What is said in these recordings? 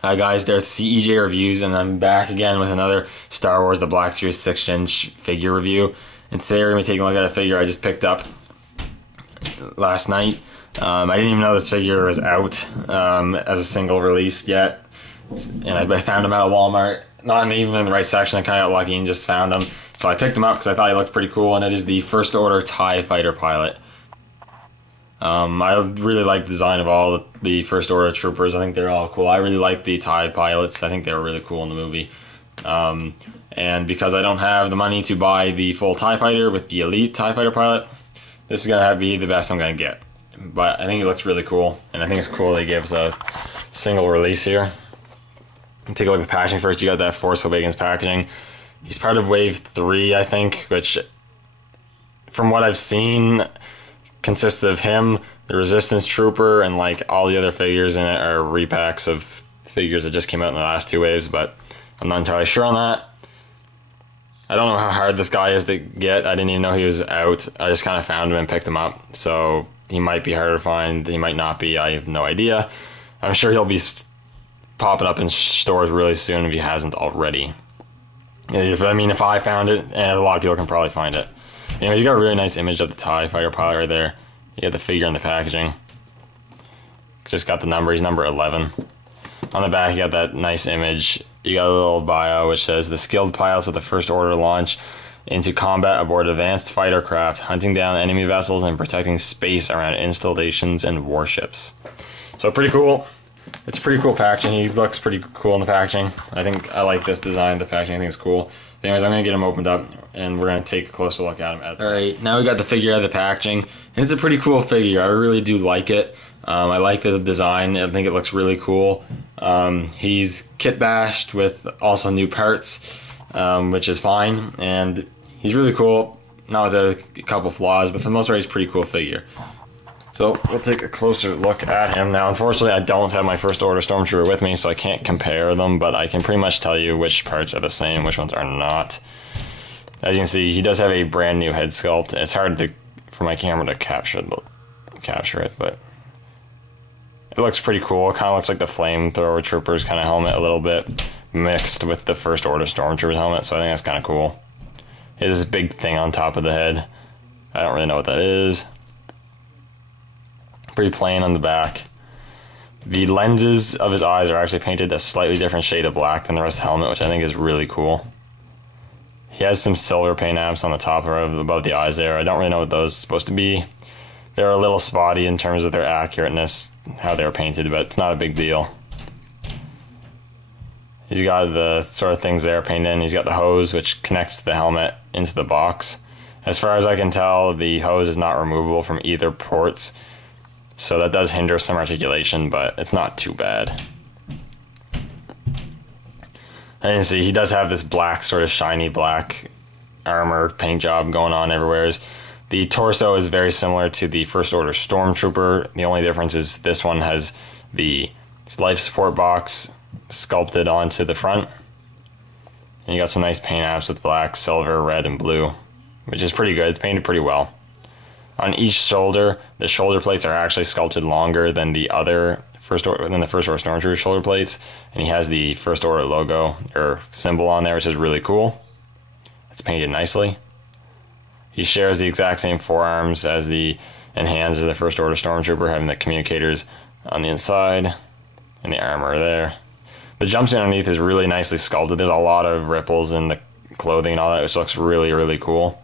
Hi guys, there's CEJ Reviews, and I'm back again with another Star Wars The Black Series 6-inch figure review. And today we're going to be taking a look at a figure I just picked up last night. I didn't even know this figure was out as a single release yet. And I found him at a Walmart, not even in the right section. I kind of got lucky and just found him. So I picked him up because I thought he looked pretty cool, and it is the First Order TIE Fighter pilot. I really like the design of all the First Order troopers. I think they're all cool. I really like the TIE pilots. I think they were really cool in the movie. And because I don't have the money to buy the full TIE Fighter with the Elite TIE Fighter pilot, this is going to be the best I'm going to get. But I think it looks really cool, and I think it's cool they gave us a single release here. Take a look at the packaging first. You got that Force Awakens packaging. He's part of Wave 3, I think, which, from what I've seen, consists of him, the Resistance Trooper, and like all the other figures in it are repacks of figures that just came out in the last two waves, but I'm not entirely sure on that. I don't know how hard this guy is to get. I didn't even know he was out. I just kind of found him and picked him up, so he might be harder to find, he might not be, I have no idea. I'm sure he'll be popping up in stores really soon if he hasn't already. If I found it, and a lot of people can probably find it. Anyways, you got a really nice image of the TIE Fighter pilot right there. You got the figure in the packaging. Just got the number, he's number 11. On the back, you got that nice image. You got a little bio which says, the skilled pilots of the First Order launch into combat aboard advanced fighter craft, hunting down enemy vessels and protecting space around installations and warships. So pretty cool. It's pretty cool packaging. He looks pretty cool in the packaging. I like this design. The packaging I think is cool. Anyways, I'm going to get him opened up, and we're going to take a closer look at him. Alright, now we got the figure out of the packaging, and it's a pretty cool figure. I really do like it. I like the design. I think it looks really cool. He's kit bashed with also new parts, which is fine, and he's really cool. Not with a couple flaws, but for the most part, he's a pretty cool figure. So we'll take a closer look at him. Now, unfortunately, I don't have my First Order Stormtrooper with me, so I can't compare them, but I can pretty much tell you which parts are the same, which ones are not. As you can see, he does have a brand new head sculpt. It's hard for my camera to capture it, but it looks pretty cool. It kind of looks like the Flamethrower Trooper's kind of helmet a little bit, mixed with the First Order Stormtrooper's helmet, so I think that's kind of cool. He has this big thing on top of the head. I don't really know what that is. Pretty plain on the back. The lenses of his eyes are actually painted a slightly different shade of black than the rest of the helmet, which I think is really cool. He has some silver paint apps on the top or above the eyes there. I don't really know what those are supposed to be. They're a little spotty in terms of their accurateness, how they're painted, but it's not a big deal. He's got the sort of things there painted in. He's got the hose, which connects the helmet into the box. As far as I can tell, the hose is not removable from either ports, so that does hinder some articulation, but it's not too bad. And you see, he does have this black, sort of shiny black armor paint job going on everywhere. The torso is very similar to the First Order Stormtrooper. The only difference is this one has the life support box sculpted onto the front. And you got some nice paint apps with black, silver, red, and blue, which is pretty good. It's painted pretty well. On each shoulder, the shoulder plates are actually sculpted longer than the First Order Stormtrooper shoulder plates, and he has the First Order logo or symbol on there, which is really cool. It's painted nicely. He shares the exact same forearms and hands as the First Order Stormtrooper, having the communicators on the inside and the armor there. The jumpsuit underneath is really nicely sculpted. There's a lot of ripples in the clothing and all that, which looks really, really cool.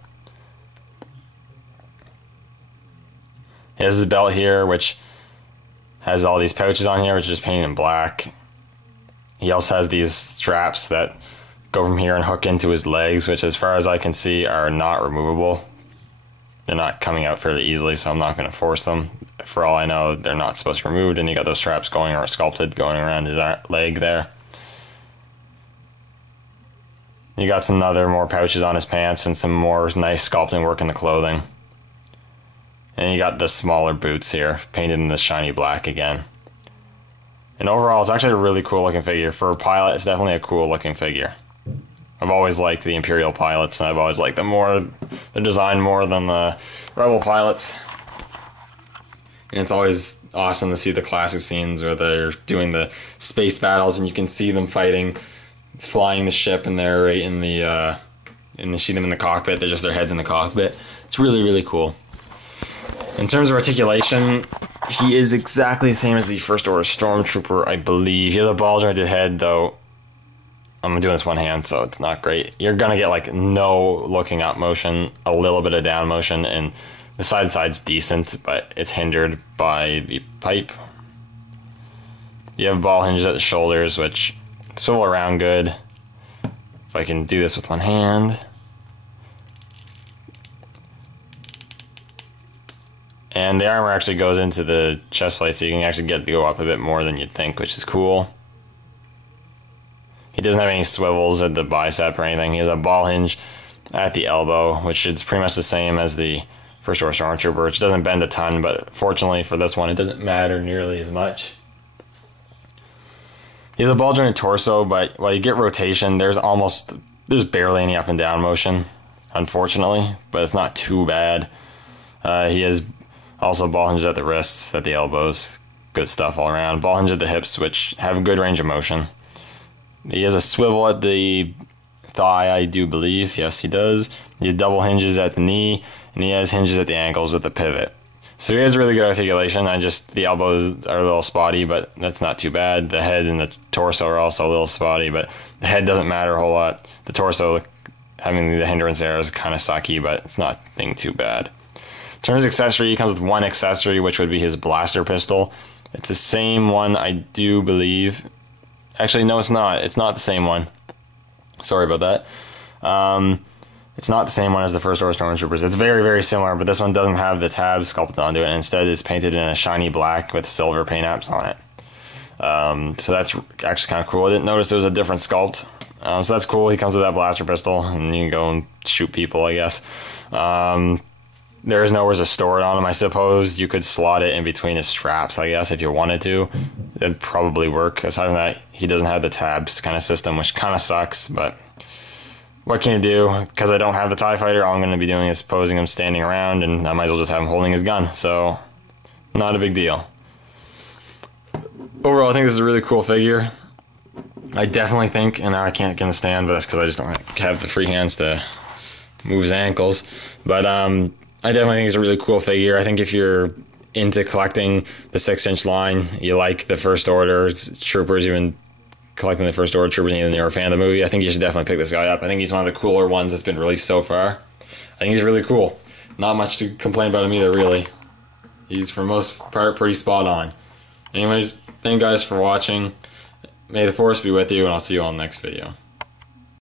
He has his belt here, which has all these pouches on here, which is painted in black. He also has these straps that go from here and hook into his legs, which as far as I can see are not removable. They're not coming out fairly easily, so I'm not going to force them. For all I know, they're not supposed to be removed, and you got those straps going or sculpted going around his leg there. You got some more pouches on his pants and some more nice sculpting work in the clothing. And you got the smaller boots here, painted in the shiny black again. And overall, it's actually a really cool looking figure. For a pilot, it's definitely a cool looking figure. I've always liked the Imperial pilots, and I've always liked the design more than the Rebel pilots. And it's always awesome to see the classic scenes where they're doing the space battles and you can see them fighting, flying the ship, and they're right in the and you see them in the cockpit. They're just their heads in the cockpit. It's really, really cool. In terms of articulation, he is exactly the same as the First Order Stormtrooper, I believe. He has a ball jointed head, though. I'm doing this one hand, so it's not great. You're gonna get like no looking up motion, a little bit of down motion, and the side's decent, but it's hindered by the pipe. You have ball hinges at the shoulders, which swivel around good. If I can do this with one hand. And the armor actually goes into the chest plate, so you can actually get to go up a bit more than you'd think, which is cool. He doesn't have any swivels at the bicep or anything. He has a ball hinge at the elbow, which is pretty much the same as the First Order Stormtrooper, which doesn't bend a ton, but fortunately for this one, it doesn't matter nearly as much. He has a ball jointed torso, but while you get rotation, there's barely any up and down motion, unfortunately, but it's not too bad. He has also ball hinges at the wrists, at the elbows, good stuff all around. Ball hinges at the hips, which have a good range of motion. He has a swivel at the thigh, I do believe. Yes, he does. He has double hinges at the knee, and he has hinges at the ankles with the pivot. So he has really good articulation. The elbows are a little spotty, but that's not too bad. The head and the torso are also a little spotty, but the head doesn't matter a whole lot. The torso, having the hindrance there, is kind of sucky, but it's nothing too bad. In terms of accessory, he comes with one accessory, which would be his blaster pistol. It's the same one, I do believe. Actually, no, it's not. It's not the same one. Sorry about that. It's not the same one as the First Order Stormtroopers. It's very, very similar, but this one doesn't have the tabs sculpted onto it. Instead, it's painted in a shiny black with silver paint apps on it. So that's actually kind of cool. I didn't notice there was a different sculpt. So that's cool. He comes with that blaster pistol, and you can go and shoot people, I guess. There is nowhere to store it on him. I suppose you could slot it in between his straps, I guess, if you wanted to. It'd probably work. Aside from that, he doesn't have the tabs kind of system, which kind of sucks, but what can you do? Because I don't have the TIE Fighter, all I'm going to be doing is posing him standing around, and I might as well just have him holding his gun, so not a big deal. Overall, I think this is a really cool figure. I definitely think, and now I can't get in the stand, but that's because I just don't have the free hands to move his ankles, but I definitely think it's a really cool figure. I think if you're into collecting the 6-inch line, you like the First Order Troopers, even collecting the First Order Troopers, even you're a fan of the movie, I think you should definitely pick this guy up. I think he's one of the cooler ones that's been released so far. I think he's really cool. Not much to complain about him either, really. He's, for the most part, pretty spot on. Anyways, thank you guys for watching. May the Force be with you, and I'll see you all in the next video.